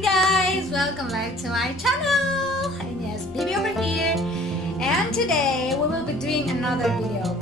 guys! Welcome back to my channel! And yes, Bibi over here. And today we will be doing another video.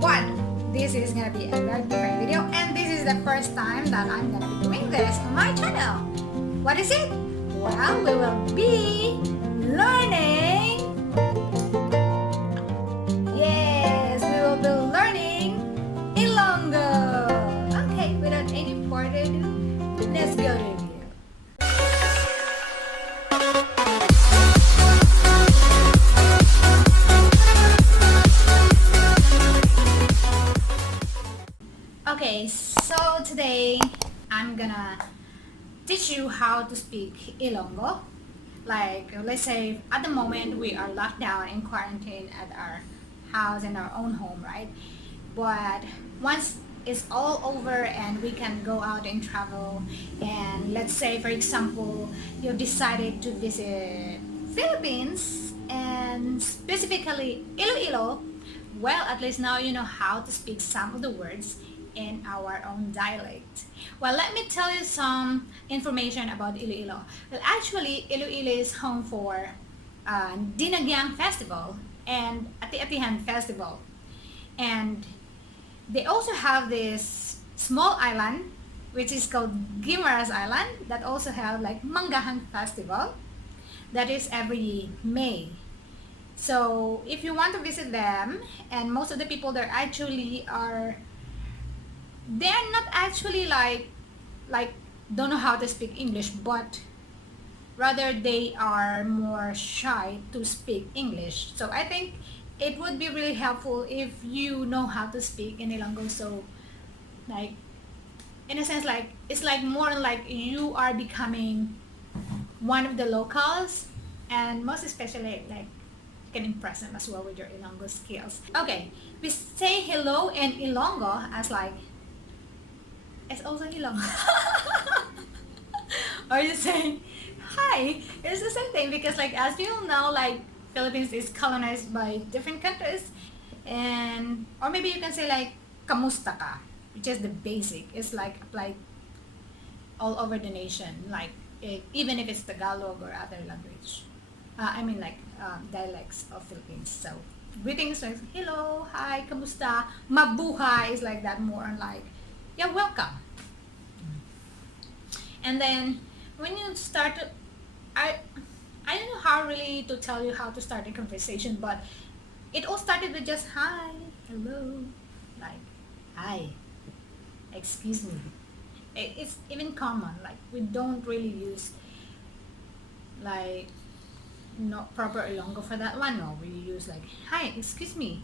But this is gonna be a very different video, and this is the first time that I'm gonna be doing this on my channel. What is it? Well, we will be learning. Yes, we will be learning Ilongo. Okay, without any further ado, let's go to the video. Okay, so today I'm gonna teach you how to speak Ilongo. Like, let's say at the moment we are locked down in quarantine at our house in our own home, right? But once it's all over and we can go out and travel, and let's say for example you decided to visit Philippines and specifically Iloilo, well, at least now you know how to speak some of the words in our own dialect. Well, let me tell you some information about Iloilo. Well, actually, Iloilo is home for Dinagyang Festival and Ati-Atihan Festival. And they also have this small island, which is called Guimaras Island, that also have like Manggahan Festival. That is every May. So if you want to visit them, and most of the people there actually are, they're not actually like don't know how to speak English, but rather they are more shy to speak English. So I think it would be really helpful if you know how to speak in Ilongo. So like in a sense, like it's like more like you are becoming one of the locals, and most especially like you can impress them as well with your Ilongo skills. Okay, we say hello in Ilongo as like it's also Ilongo. Or you saying hi, it's the same thing, because like as you all know, like Philippines is colonized by different countries, and or maybe you can say like kamusta ka, which is the basic. It's like applied all over the nation, like even if it's Tagalog or other language. I mean like dialects of Philippines. So greetings like hello, hi, kamusta, mabuhay is like that, more on like you're welcome. And then when you start to, I don't know how really to tell you how to start a conversation, but it all started with just hi, hello, like hi, excuse me. It's even common, like we don't really use like not proper Ilonggo for that one. No, we use like hi, excuse me,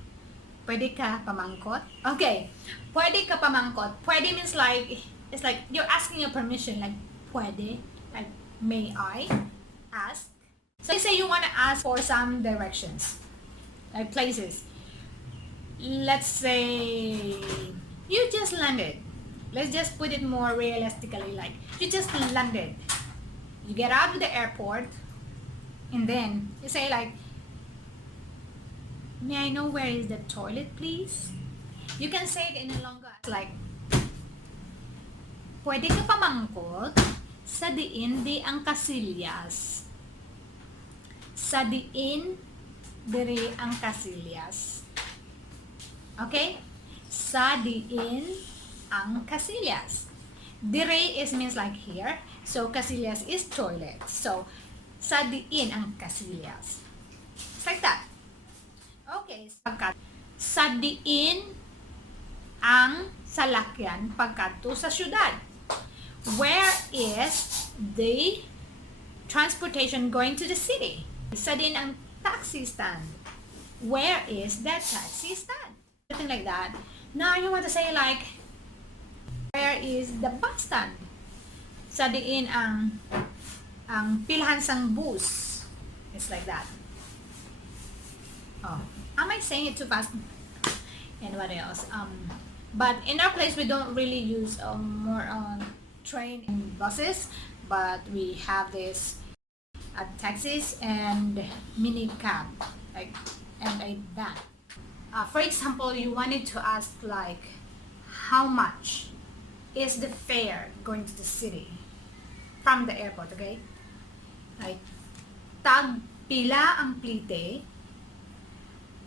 pwede ka pamangkot? Okay, pwede ka pamangkot. Pwede means like, it's like you're asking your permission, like pwede, like may I ask? So let's say you want to ask for some directions, like places. Let's say you just landed. Let's just put it more realistically, like you just landed. You get out of the airport, and then you say like, may I know where is the toilet, please? You can say it in Ilonggo as like, pwede ka pamangkot sa diin di ang kasilyas. Sa diin diri ang kasilyas. Okay? Sa diin ang kasilyas. Dire is means like here. So kasilyas is toilet. So sa diin ang kasilyas. It's like that. Okay, pagkat sa diin ang salakyan pagkadto sa syudad. Where is the transportation going to the city? Sa diin ang taxi stand. Where is that taxi stand? Something like that. Now you want to say like, where is the bus stand? Sa diin ang pilahan sang bus. It's like that. Oh, am I saying it too fast? And what else? But in our place we don't really use more on train and buses, but we have this taxis and mini cab, like, and a van. For example, you wanted to ask like, how much is the fare going to the city? from the airport, okay? Like, tagpila ang plite.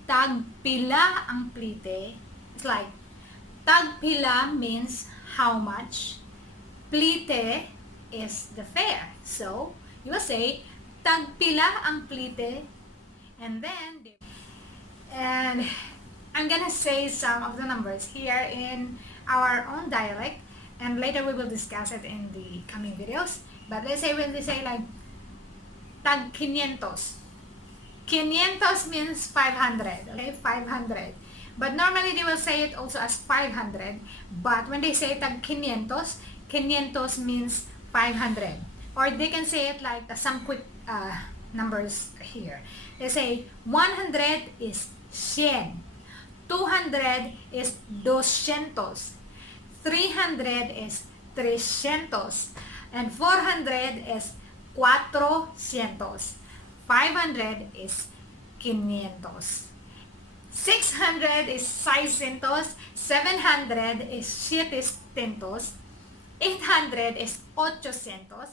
Tagpila ang plite. It's like, tagpila means how much. Plite is the fare. So, you will say, tagpila ang plite. And I'm gonna say some of the numbers here in our own dialect, and later we will discuss it in the coming videos. But let's say when they say like tag 500. 500 means 500, okay? 500. But normally they will say it also as 500. But when they say tag 500, 500 means 500. Or they can say it like some quick numbers here. They say 100 is 100. 200 is 200. 300 is 300. And 400 is 400. 500 is 500. 600 is 600. 700 is 700. 800 is 800.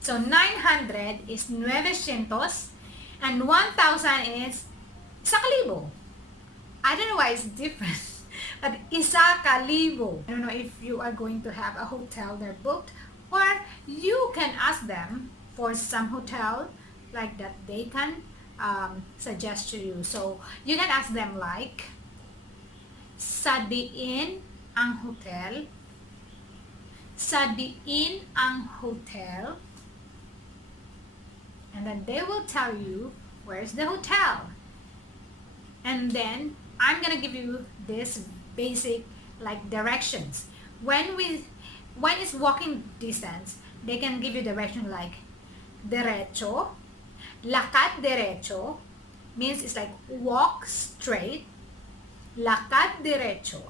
So 900 is 900. And 1,000 is 1,000. I don't know why it's different. But 1,000. I don't know if you are going to have a hotel there booked, or you can ask them for some hotel like that they can suggest to you. So you can ask them like, sa diin ang hotel? Sa diin ang hotel? And then they will tell you where's the hotel. And then I'm gonna give you this basic like directions. When it's walking distance, they can give you direction like derecho. Lakad derecho means it's like walk straight. Lakad derecho.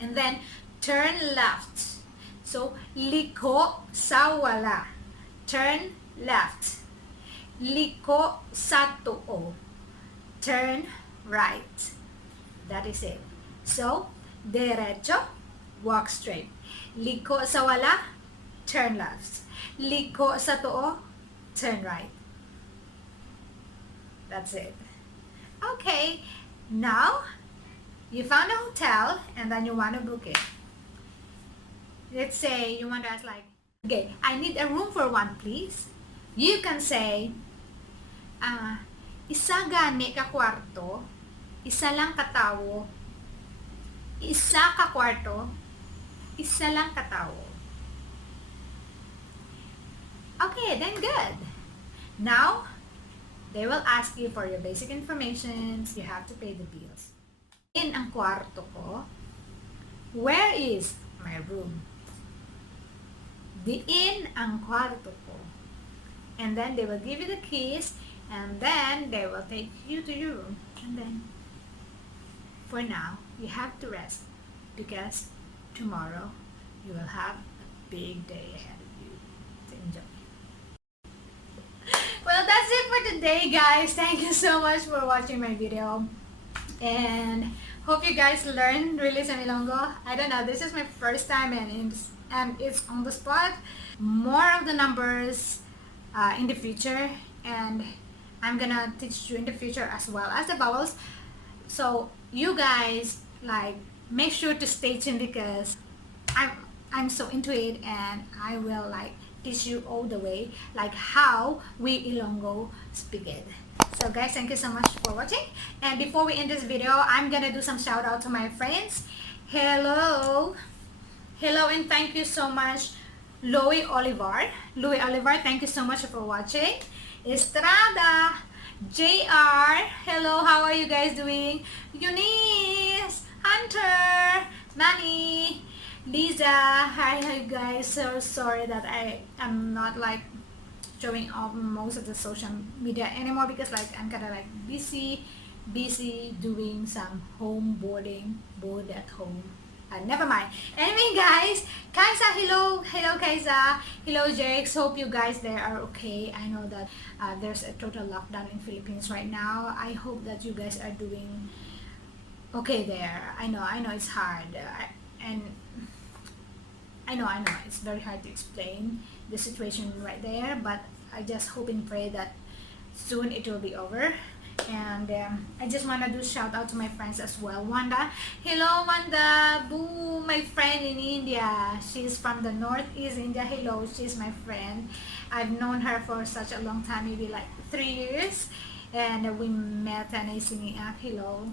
And then turn left. So liko sa wala. Turn left. Liko sa tuo. Turn right. That is it. So, derecho, walk straight. Liko sa wala, turn left. Liko sa tuo, turn right. That's it. Okay, now you found a hotel and then you want to book it. Let's say you want to ask like, okay, I need a room for one, please. You can say, isa gani ka kwarto, isa lang katawo, isa ka kwarto, isa lang katawo. Okay, then good. Now, they will ask you for your basic information. You have to pay the bills. In ang kwarto ko, where is my room? Diin ang kwarto ko. And then they will give you the keys, and then they will take you to your room. And then, for now, you have to rest because tomorrow you will have a big day ahead of you to enjoy. Well, that's it for today, guys. Thank you so much for watching my video. And hope you guys learned really some Ilongo. I don't know, this is my first time and it's on the spot. More of the numbers in the future, and I'm gonna teach you in the future as well as the vowels. So you guys like make sure to stay tuned because I'm so into it, and I will like teach you all the way like how we Ilongo speak it. So guys, thank you so much for watching, and before we end this video, I'm gonna do some shout out to my friends. Hello, and thank you so much, Louis Oliver, thank you so much for watching. Estrada, JR, hello, how are you guys doing? Eunice, Hunter, Nani, Lisa, hi guys. So sorry that I am not like showing off most of the social media anymore because like I'm kind of like busy doing some board at home. Never mind. Anyway guys, Kaisa, hello Kaisa, hello Jakes, hope you guys there are okay. I know that there's a total lockdown in Philippines right now. I hope that you guys are doing okay there. I know it's hard, and I know, it's very hard to explain the situation right there, but I just hope and pray that soon it will be over. And I just want to do shout out to my friends as well. Wanda, hello Wanda, boo, my friend in India. She's from the northeast India. Hello, she's my friend. I've known her for such a long time, maybe like 3 years, and we met and I singing app. Hello,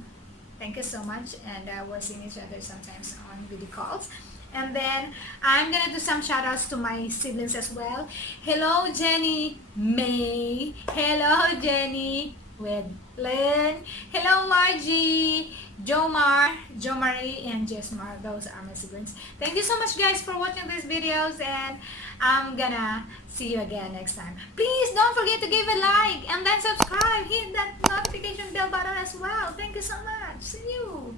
thank you so much, and we're seeing each other sometimes on video calls. And then I'm gonna do some shout outs to my siblings as well. Hello Jenny May, hello Jenny with Lynn, hello Margie, Jo Marie, and Jesmar. Those are my siblings. Thank you so much guys for watching these videos, and I'm gonna see you again next time. Please don't forget to give a like and then subscribe, hit that notification bell button as well. Thank you so much. See you.